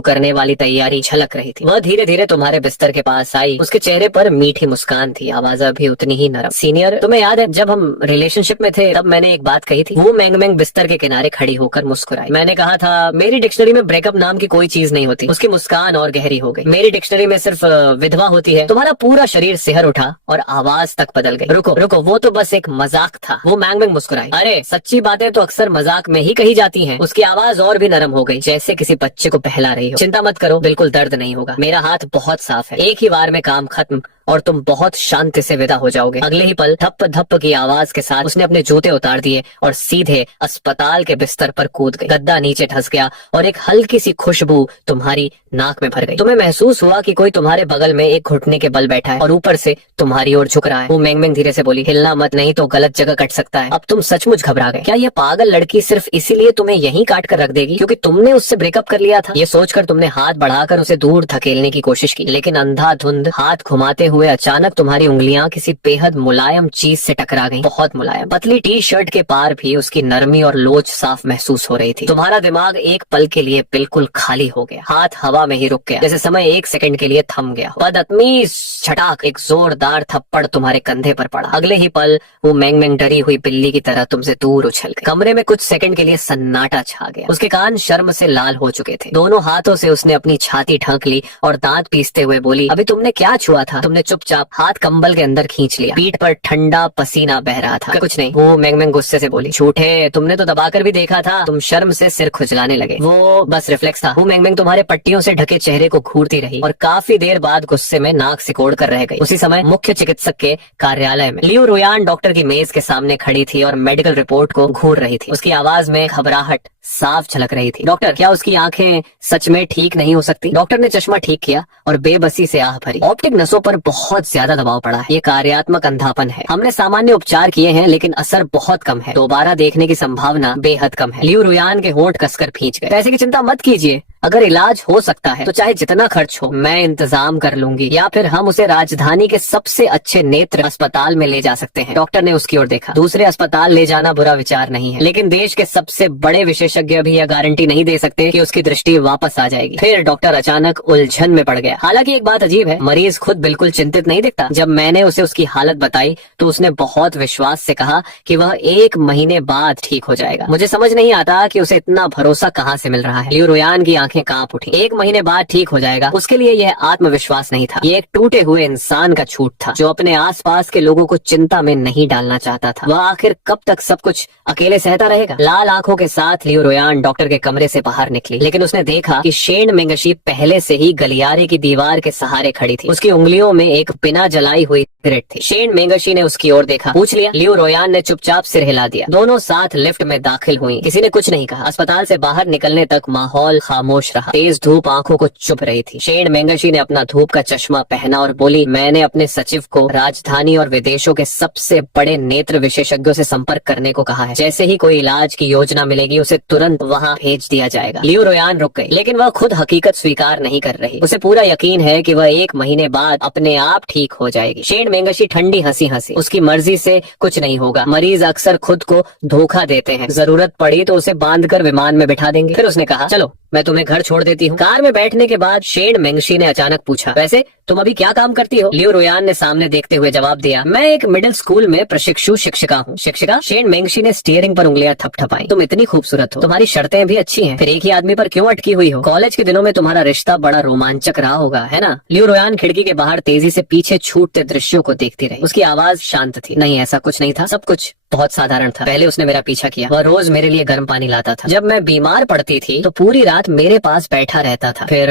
करने वाली तैयारी झलक रही थी। वह धीरे धीरे तुम्हारे बिस्तर के पास आई। उसके चेहरे पर मीठी मुस्कान थी, आवाज भी उतनी ही नरम। सीनियर, तुम्हें याद है जब हम रिलेशनशिप में थे तब मैंने एक बात कही थी? वो मैंग मैंग बिस्तर के किनारे खड़ी होकर मुस्कुराई। मैंने कहा था मेरी डिक्शनरी में ब्रेकअप नाम की कोई चीज नहीं होती। उसकी मुस्कान और गहरी हो गई। मेरी डिक्शनरी में सिर्फ विधवा होती है। तुम्हारा पूरा शरीर सिहर उठा और आवाज तक बदल गई। रुको रुको, वो तो बस एक मजाक था। वो मैंग मैंग मुस्कुराई। अरे सच्ची बातें तो अक्सर मजाक में ही कही जाती हैं। उसकी आवाज और भी नरम हो गई, जैसे किसी बच्चे को बहला रही हो। चिंता मत करो, बिल्कुल दर्द नहीं होगा। मेरा हाथ बहुत साफ है। एक ही बार में काम खत्म और तुम बहुत शांति से विदा हो जाओगे। अगले ही पल धप धप की आवाज के साथ उसने अपने जूते उतार दिए और सीधे अस्पताल के बिस्तर पर कूद गई। गद्दा नीचे धंस गया और एक हल्की सी खुशबू तुम्हारी नाक में भर गई। तुम्हें महसूस हुआ कि कोई तुम्हारे बगल में एक घुटने के बल बैठा है और ऊपर से तुम्हारी ओर झुक रहा है। वो मैंग मैंग धीरे से बोली, हिलना मत, नहीं तो गलत जगह कट सकता है। अब तुम सचमुच घबरा गए। क्या ये पागल लड़की सिर्फ इसीलिए तुम्हें यहीं काट कर रख देगी क्योंकि तुमने उससे ब्रेकअप कर लिया था? ये सोचकर तुमने हाथ बढ़ाकर उसे दूर धकेलने की कोशिश की, लेकिन अंधाधुंध हाथ घुमाते हुए अचानक तुम्हारी उंगलियां किसी बेहद मुलायम चीज से टकरा गईं। बहुत मुलायम। पतली टी शर्ट के पार भी उसकी नरमी और लोच साफ महसूस हो रही थी। तुम्हारा दिमाग एक पल के लिए बिल्कुल खाली हो गया। हाथ हवा में ही रुक गया, जैसे समय एक सेकंड के लिए थम गया। बदअत्मी छटाक एक जोरदार थप्पड़ तुम्हारे कंधे पर पड़ा। अगले ही पल वो मैंग मैंग डरी हुई बिल्ली की तरह तुमसे दूर उछल गई। कमरे में कुछ सेकंड के लिए सन्नाटा छा गया। उसके कान शर्म से लाल हो चुके थे। दोनों हाथों से उसने अपनी छाती ढक ली और दांत पीसते हुए बोली, अभी तुमने क्या छुआ था? तुमने चुपचाप हाथ कंबल के अंदर खींच लिया। पीठ पर ठंडा पसीना बह रहा था। कुछ नहीं, वो मैंग मैंग गुस्से से बोली। झूठे, तुमने तो दबाकर भी देखा था। तुम शर्म से सिर खुजलाने लगे। वो बस रिफ्लेक्स था। वो मैंग मैंग तुम्हारे पट्टियों से ढके चेहरे को घूरती रही और काफी देर बाद गुस्से में नाक सिकोड़ कर रह गई। उसी समय मुख्य चिकित्सक के कार्यालय में लियो रुयान डॉक्टर की मेज के सामने खड़ी थी और मेडिकल रिपोर्ट को घूर रही थी। उसकी आवाज में घबराहट साफ झलक रही थी। डॉक्टर, क्या उसकी आंखें सच में ठीक नहीं हो सकती? डॉक्टर ने चश्मा ठीक किया और बेबसी से आह भरी। ऑप्टिक नसों पर बहुत ज्यादा दबाव पड़ा है। ये कार्यात्मक अंधापन है। हमने सामान्य उपचार किए हैं लेकिन असर बहुत कम है। दोबारा देखने की संभावना बेहद कम है। लियो रुयान के होंठ कसकर भींच गए। पैसे की चिंता मत कीजिए, अगर इलाज हो सकता है तो चाहे जितना खर्च हो मैं इंतजाम कर लूंगी, या फिर हम उसे राजधानी के सबसे अच्छे नेत्र अस्पताल में ले जा सकते हैं। डॉक्टर ने उसकी ओर देखा। दूसरे अस्पताल ले जाना बुरा विचार नहीं है, लेकिन देश के सबसे बड़े विशेषज्ञ भी यह गारंटी नहीं दे सकते कि उसकी दृष्टि वापस आ जाएगी। फिर डॉक्टर अचानक उलझन में पड़ गया। हालांकि एक बात अजीब है, मरीज खुद बिल्कुल चिंतित नहीं दिखता। जब मैंने उसे उसकी हालत बताई तो उसने बहुत विश्वास से कहा कि वह 1 महीने बाद ठीक हो जाएगा। मुझे समझ नहीं आता कि उसे इतना भरोसा कहाँ से मिल रहा है। लियो रुयान की आंखें कांप उठी। 1 महीने बाद ठीक हो जाएगा, उसके लिए यह आत्मविश्वास नहीं था। ये एक टूटे हुए इंसान का झूठ था जो अपने आसपास के लोगों को चिंता में नहीं डालना चाहता था। वह आखिर कब तक सब कुछ अकेले सहता रहेगा? लाल आंखों के साथ लियो रुयान डॉक्टर के कमरे से बाहर निकली, लेकिन उसने देखा कि शेन मेंगशी पहले से ही गलियारे की दीवार के सहारे खड़ी थी। उसकी उंगलियों में एक बिना जलाई हुई सिगरेट थी। शेन मेंगशी ने उसकी ओर देखा, पूछ लिया। लियो रुयान ने चुपचाप सिर हिला दिया। दोनों साथ लिफ्ट में दाखिल हुई। किसी ने कुछ नहीं कहा। अस्पताल से बाहर निकलने तक माहौल खामोश रहा। तेज धूप आंखों को चुभ रही थी। शेन मेंगशी ने अपना धूप का चश्मा पहना और बोली, मैंने अपने सचिव को राजधानी और विदेशों के सबसे बड़े नेत्र विशेषज्ञों से संपर्क करने को कहा है। जैसे ही कोई इलाज की योजना मिलेगी उसे तुरंत वहाँ भेज दिया जाएगा। लियो रुयान रुक गई, लेकिन वह खुद हकीकत स्वीकार नहीं कर रही। उसे पूरा यकीन है कि वह 1 महीने बाद अपने आप ठीक हो जाएगी। शेन मेंगशी ठंडी हंसी हंसी। उसकी मर्जी से कुछ नहीं होगा। मरीज अक्सर खुद को धोखा देते हैं। जरूरत पड़ी तो उसे बांधकर विमान में बिठा देंगे। फिर उसने कहा, चलो मैं तुम्हें घर छोड़ देती हूँ। कार में बैठने के बाद शेन मेंगशी ने अचानक पूछा, वैसे तुम अभी क्या काम करती हो? लियो रुयान ने सामने देखते हुए जवाब दिया, मैं एक मिडिल स्कूल में प्रशिक्षु शिक्षिका हूँ। शिक्षिका? शेन मेंगशी ने स्टीयरिंग पर उंगलियां थपथपाई। तुम इतनी खूबसूरत हो, तुम्हारी शर्तें भी अच्छी हैं, फिर एक ही आदमी पर क्यों अटकी हुई हो? कॉलेज के दिनों में तुम्हारा रिश्ता बड़ा रोमांचक रहा होगा, है ना? लियो रुयान खिड़की के बाहर तेजी से पीछे छूटते दृश्यों को देखती रही। उसकी आवाज शांत थी। नहीं, ऐसा कुछ नहीं था, सब कुछ बहुत साधारण था। पहले उसने मेरा पीछा किया, वह रोज मेरे लिए गर्म पानी लाता था। जब मैं बीमार पड़ती थी तो पूरी रात मेरे पास बैठा रहता था। फिर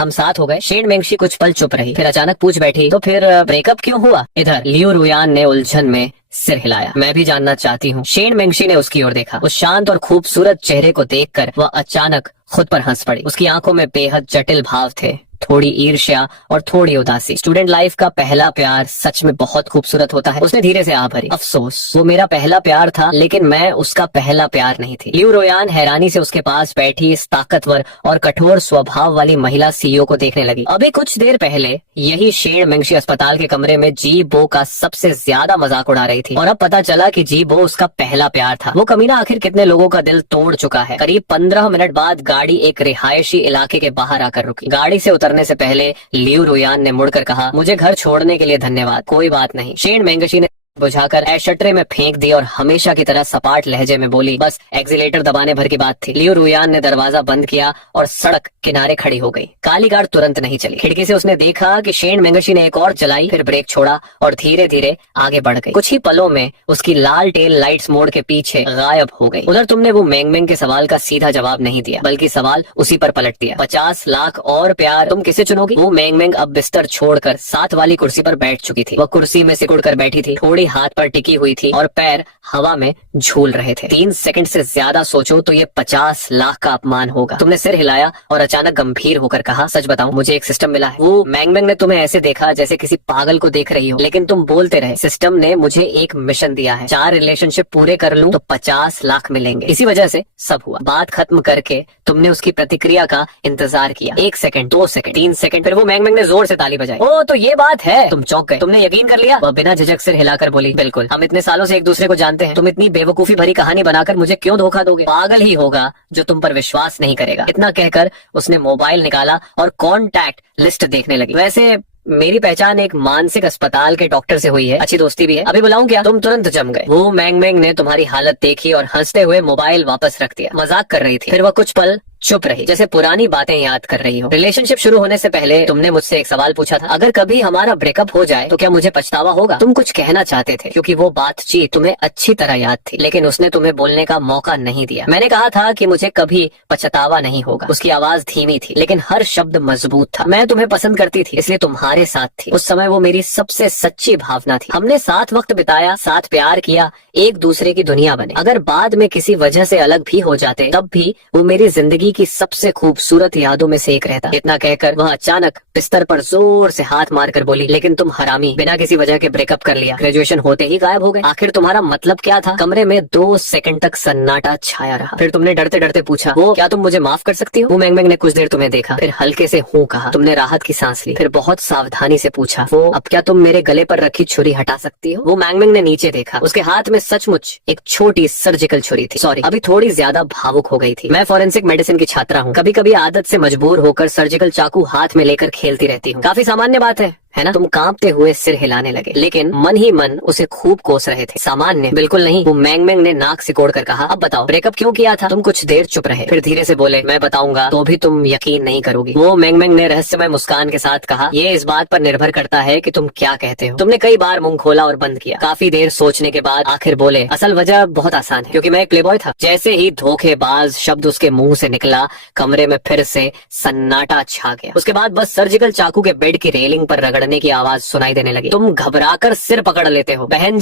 हम साथ हो गए। शेन मेंगशी कुछ पल चुप रही, फिर अचानक पूछ बैठी, तो फिर ब्रेकअप क्यों हुआ? इधर लियो रुयान ने उलझन में सिर हिलाया। मैं भी जानना चाहती हूँ। शेन मेंगशी ने उसकी ओर देखा। उस शांत और खूबसूरत चेहरे को देखकर वह अचानक खुद पर हंस पड़ी। उसकी आंखों में बेहद जटिल भाव थे, थोड़ी ईर्ष्या और थोड़ी उदासी। स्टूडेंट लाइफ का पहला प्यार सच में बहुत खूबसूरत होता है। उसने धीरे से आह भरी। अफसोस, वो मेरा पहला प्यार था, लेकिन मैं उसका पहला प्यार नहीं थी। लियो रुयान हैरानी से उसके पास बैठी इस ताकतवर और कठोर स्वभाव वाली महिला सीईओ को देखने लगी। अभी कुछ देर पहले यही शेन मेंगशी अस्पताल के कमरे में जी बो का सबसे ज्यादा मजाक उड़ा रही थी, और अब पता चला कि जी बो उसका पहला प्यार था। वो कमीना आखिर कितने लोगों का दिल तोड़ चुका है। करीब 15 मिनट बाद गाड़ी एक रिहायशी इलाके के बाहर आकर रुकी। गाड़ी से उतरने से पहले लियो रुयान ने मुड़कर कहा, मुझे घर छोड़ने के लिए धन्यवाद। कोई बात नहीं। शेन मेंगशी ने बुझाकर एशट्रे में फेंक दी और हमेशा की तरह सपाट लहजे में बोली, बस एक्सीलेटर दबाने भर की बात थी। लियो रुयान ने दरवाजा बंद किया और सड़क किनारे खड़ी हो गई। काली कार तुरंत नहीं चली। खिड़की से उसने देखा कि शेन मेंगशी ने एक और चलाई, फिर ब्रेक छोड़ा और धीरे धीरे आगे बढ़ गई। कुछ ही पलों में उसकी लाल टेल लाइट्स मोड़ के पीछे गायब हो गई। उधर तुमने वो मैंगमैंग के सवाल का सीधा जवाब नहीं दिया, बल्कि सवाल उसी पर पलट दिया। 50 लाख और प्यार, तुम किसे चुनोगी? वो मैंगमैंग अब बिस्तर छोड़कर साथ वाली कुर्सी पर बैठ चुकी थी। वह कुर्सी में सिकुड़ कर बैठी थी, थोड़ी हाथ पर टिकी हुई थी और पैर हवा में झूल रहे थे। 3 सेकंड से ज्यादा सोचो तो ये 50 लाख का अपमान होगा। तुमने सिर हिलाया और अचानक गंभीर होकर कहा, सच बताऊं, मुझे एक सिस्टम मिला है। वो मैंगमैंग ने तुम्हें ऐसे देखा जैसे किसी पागल को देख रही हो, लेकिन तुम बोलते रहे। सिस्टम ने मुझे एक मिशन दिया है, 4 रिलेशनशिप पूरे कर लूं तो 50 लाख मिलेंगे। इसी वजह से सब हुआ। बात खत्म करके तुमने उसकी प्रतिक्रिया का इंतजार किया। 1 सेकंड, 2 सेकंड, 3 सेकंड, फिर वो मैंगमैंग ने जोर से ताली बजाई। ओ, तो ये बात है। तुम चौंक गए। तुमने यकीन कर लिया? वह बिना झिझक सिर हिलाकर बोली, बिल्कुल। हम इतने सालों से एक दूसरे को जानते हैं। तुम इतनी बेवकूफी भरी कहानी बनाकर मुझे क्यों धोखा दोगे? पागल ही होगा जो तुम पर विश्वास नहीं करेगा। इतना कहकर उसने मोबाइल निकाला और कॉन्टैक्ट लिस्ट देखने लगी। वैसे मेरी पहचान एक मानसिक अस्पताल के डॉक्टर से हुई है, अच्छी दोस्ती भी है। अभी बुलाऊं क्या? तुम तुरंत जम गए। वो मैंगमैंग ने तुम्हारी हालत देखी और हंसते हुए मोबाइल वापस रख दिया। मजाक कर रही थी। फिर वह कुछ पल चुप रही, जैसे पुरानी बातें याद कर रही हो। रिलेशनशिप शुरू होने से पहले तुमने मुझसे एक सवाल पूछा था, अगर कभी हमारा ब्रेकअप हो जाए तो क्या मुझे पछतावा होगा? तुम कुछ कहना चाहते थे, क्योंकि वो बातचीत तुम्हें अच्छी तरह याद थी, लेकिन उसने तुम्हें बोलने का मौका नहीं दिया। मैंने कहा था कि मुझे कभी पछतावा नहीं होगा। उसकी आवाज धीमी थी, लेकिन हर शब्द मजबूत था। मैं तुम्हें पसंद करती थी, इसलिए तुम्हारे साथ थी। उस समय वो मेरी सबसे सच्ची भावना थी। हमने साथ वक्त बिताया, साथ प्यार किया, एक दूसरे की दुनिया बने। अगर बाद में किसी वजह से अलग भी हो जाते, तब भी वो मेरी जिंदगी की सबसे खूबसूरत यादों में से एक रहता। इतना कहकर वह अचानक बिस्तर पर जोर से हाथ मारकर बोली, लेकिन तुम हरामी, बिना किसी वजह के ब्रेकअप कर लिया, ग्रेजुएशन होते ही गायब हो गए। आखिर तुम्हारा मतलब क्या था? कमरे में 2 सेकंड तक सन्नाटा छाया रहा। फिर तुमने डरते डरते पूछा, वो क्या तुम मुझे माफ कर सकती हो? वो मैंगमैंग ने कुछ देर तुम्हें देखा, फिर हल्के से हूँ कहा। तुमने राहत की सांस ली, फिर बहुत सावधानी से पूछा, वो अब क्या तुम मेरे गले पर रखी छुरी हटा सकती हो? वो मैंगमैंग ने नीचे देखा। उसके हाथ में सचमुच एक छोटी सर्जिकल छुरी थी। सॉरी, अभी थोड़ी ज्यादा भावुक हो गई थी। मैं फॉरेंसिक मेडिसिन की छात्रा हूँ। कभी कभी आदत से मजबूर होकर सर्जिकल चाकू हाथ में लेकर खेलती रहती हूँ। काफी सामान्य बात है ना? तुम कांपते हुए सिर हिलाने लगे, लेकिन मन ही मन उसे खूब कोस रहे थे। सामान्य? बिल्कुल नहीं। वो मैंगमैंग ने नाक सिकोड़ कर कहा, अब बताओ ब्रेकअप क्यों किया था? तुम कुछ देर चुप रहे, फिर धीरे से बोले, मैं बताऊंगा तो भी तुम यकीन नहीं करोगी। वो मैंगमैंग ने रहस्यमय मुस्कान के साथ कहा, ये इस बात पर निर्भर करता है कि तुम क्या कहते हो। तुमने कई बार मुंह खोला और बंद किया। काफी देर सोचने के बाद आखिर बोले, असल वजह बहुत आसान है, क्योंकि मैं एक प्लेबॉय था। जैसे ही धोखेबाज शब्द उसके मुंह से निकला, कमरे में फिर से सन्नाटा छा गया। उसके बाद बस सर्जिकल चाकू के बेड की रेलिंग पर रगड़ने की आवाज सुनाई देने लगी। तुम घबराकर सिर पकड़ लेते हो। बहन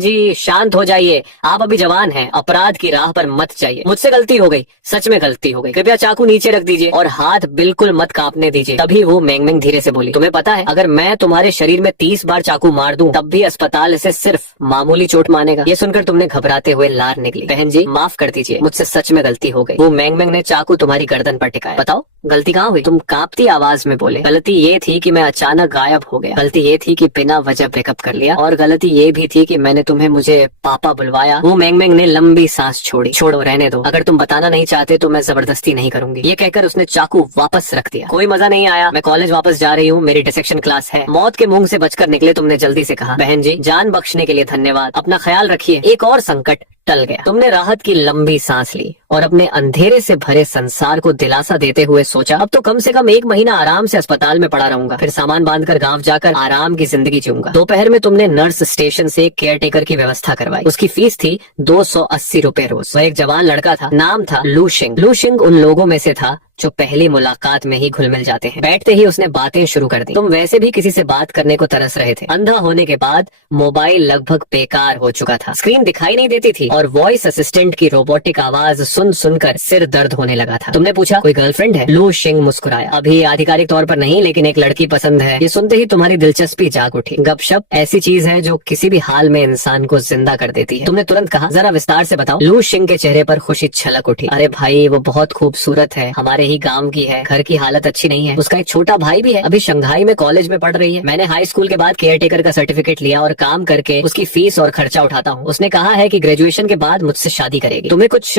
जी शांत हो जाइए, आप अभी जवान हैं, अपराध की राह पर मत जाइए। मुझसे गलती हो गई, सच में गलती हो गई। कृपया चाकू नीचे रख दीजिए और हाथ बिल्कुल मत कांपने दीजिए। तभी वो मैंगमैंग धीरे से बोली, तुम्हें पता है, अगर मैं तुम्हारे शरीर में 30 बार चाकू मार दूं, तब भी अस्पताल इसे सिर्फ मामूली चोट मानेगा। ये सुनकर तुमने घबराते हुए लार निकली। बहन जी माफ कर दीजिए, मुझसे सच में गलती हो गई। वो मैंगमैंग ने चाकू तुम्हारी गर्दन पर टिकाया। बताओ गलती कहाँ हुई? तुम कांपती आवाज में बोले, गलती ये थी कि मैं अचानक गायब गायब हो गया। गलती ये थी कि बिना वजह ब्रेकअप कर लिया, और गलती ये भी थी कि मैंने तुम्हें मुझे पापा बुलवाया। वो मैंग मैंग ने लंबी सांस छोड़ी। छोड़ो, रहने दो, अगर तुम बताना नहीं चाहते तो मैं जबरदस्ती नहीं करूंगी। ये कहकर उसने चाकू वापस रख दिया। कोई मजा नहीं आया, मैं कॉलेज वापस जा रही हूँ, मेरी डिसेक्शन क्लास है। मौत के मुंह से बचकर निकले तुमने जल्दी से कहा, बहन जी जान बख्शने के लिए धन्यवाद, अपना ख्याल रखिए। एक और संकट टल गया। तुमने राहत की लंबी सांस ली और अपने अंधेरे से भरे संसार को दिलासा देते हुए सोचा, अब तो कम से कम 1 महीना आराम से अस्पताल में पड़ा रहूंगा, फिर सामान बांधकर गांव जाकर आराम की जिंदगी जीऊंगा। दोपहर में तुमने नर्स स्टेशन से केयर टेकर की व्यवस्था करवाई। उसकी फीस थी 280 रुपए रोज। वह एक जवान लड़का था, नाम था लू शिंग। लू शिंग उन लोगों में से था जो पहली मुलाकात में ही घुल मिल जाते हैं। बैठते ही उसने बातें शुरू कर दी। तुम वैसे भी किसी से बात करने को तरस रहे थे। अंधा होने के बाद मोबाइल लगभग बेकार हो चुका था, स्क्रीन दिखाई नहीं देती थी और वॉइस असिस्टेंट की रोबोटिक आवाज सुन सुनकर सिर दर्द होने लगा था। तुमने पूछा, कोई गर्लफ्रेंड है? लू शिंग मुस्कुराया, अभी आधिकारिक तौर पर नहीं, लेकिन एक लड़की पसंद है। ये सुनते ही तुम्हारी दिलचस्पी जाग उठी। गपशप ऐसी चीज है जो किसी भी हाल में इंसान को जिंदा कर देती है। तुमने तुरंत कहा, जरा विस्तार से बताओ। लू शिंग के चेहरे पर खुशी छलक उठी। अरे भाई, वो बहुत खूबसूरत है, हमारे ही गांव की है, घर की हालत अच्छी नहीं है, उसका एक छोटा भाई भी है, अभी शंघाई में कॉलेज में पढ़ रही है। मैंने हाई स्कूल के बाद केयर टेकर का सर्टिफिकेट लिया और काम करके उसकी फीस और खर्चा उठाता हूँ। उसने कहा है कि ग्रेजुएशन के बाद मुझसे शादी करेगी। तुम्हें कुछ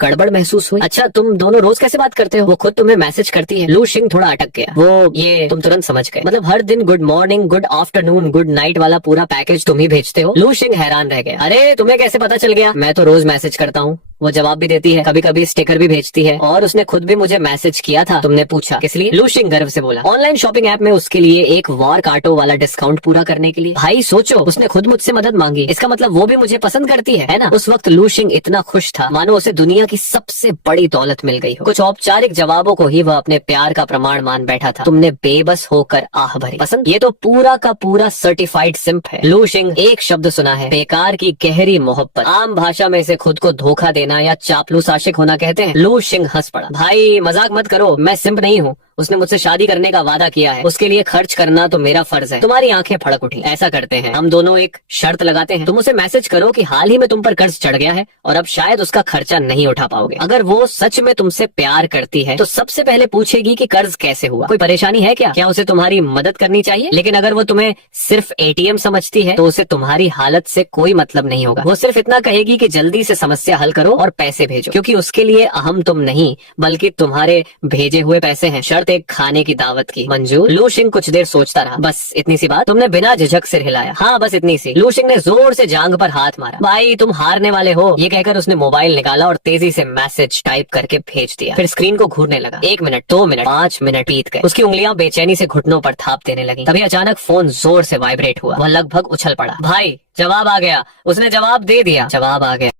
गड़बड़ महसूस हुई? अच्छा, तुम दोनों रोज कैसे बात करते हो? वो खुद तुम्हें मैसेज करती है। लू शिंग थोड़ा अटक गया। वो ये तुम तुरंत समझ गए, मतलब हर दिन good morning, good afternoon, good night वाला पूरा पैकेज तुम ही भेजते हो? लू शिंग हैरान रह गया। अरे तुम्हें कैसे पता चल गया? मैं तो रोज मैसेज करता हूँ। वो जवाब भी देती है, कभी कभी स्टिकर भी भेजती है, और उसने खुद भी मुझे मैसेज किया था। तुमने पूछा किस लिए? लू शिंग गर्व से बोला, ऑनलाइन शॉपिंग ऐप में उसके लिए एक वॉर काटो वाला डिस्काउंट पूरा करने के लिए। भाई सोचो, उसने खुद मुझसे मदद मांगी, इसका मतलब वो भी मुझे पसंद करती है ना? उस वक्त लू शिंग इतना खुश था मानो उसे दुनिया की सबसे बड़ी दौलत मिल गई हो। कुछ औपचारिक जवाबों को ही वह अपने प्यार का प्रमाण मान बैठा था। तुमने बेबस होकर आह भरी, पसंद? ये तो पूरा का पूरा सर्टिफाइड सिंप है। लू शिंग, एक शब्द सुना है, बेकार की गहरी मोहब्बत। आम भाषा में इसे खुद को धोखा देना या चापलूस आशिक होना कहते हैं। लू शिंग हंस पड़ा। भाई मजाक मत करो, मैं सिंप नहीं हूँ। उसने मुझसे शादी करने का वादा किया है, उसके लिए खर्च करना तो मेरा फर्ज है। तुम्हारी आंखें फड़क उठी। ऐसा करते हैं, हम दोनों एक शर्त लगाते हैं। तुम उसे मैसेज करो कि हाल ही में तुम पर कर्ज चढ़ गया है और अब शायद उसका खर्चा नहीं उठा पाओगे। अगर वो सच में तुमसे प्यार करती है तो सबसे पहले पूछेगी कि कर्ज कैसे हुआ, कोई परेशानी है क्या उसे तुम्हारी मदद करनी चाहिए? लेकिन अगर वो तुम्हें सिर्फ एटीएम समझती है तो उसे तुम्हारी हालत से कोई मतलब नहीं होगा। वो सिर्फ इतना कहेगी कि जल्दी से समस्या हल करो और पैसे भेजो, क्योंकि उसके लिए अहम तुम नहीं बल्कि तुम्हारे भेजे हुए पैसे हैं। शर्त एक खाने की दावत की। मंजूर? लू शिंग कुछ देर सोचता रहा। बस इतनी सी बात? तुमने बिना झिझक सिर हिलाया। हाँ बस इतनी सी। लू शिंग ने जोर से जांघ पर हाथ मारा। भाई तुम हारने वाले हो, ये कहकर उसने मोबाइल निकाला और तेजी से मैसेज टाइप करके भेज दिया। फिर स्क्रीन को घूरने लगा। 1 मिनट, 2 मिनट, 5 मिनट बीत गए। उसकी उंगलियां बेचैनी से घुटनों पर थाप देने लगी। तभी अचानक फोन जोर से वाइब्रेट हुआ। वह लगभग उछल पड़ा। भाई जवाब आ गया। उसने जवाब दे दिया। जवाब आ गया।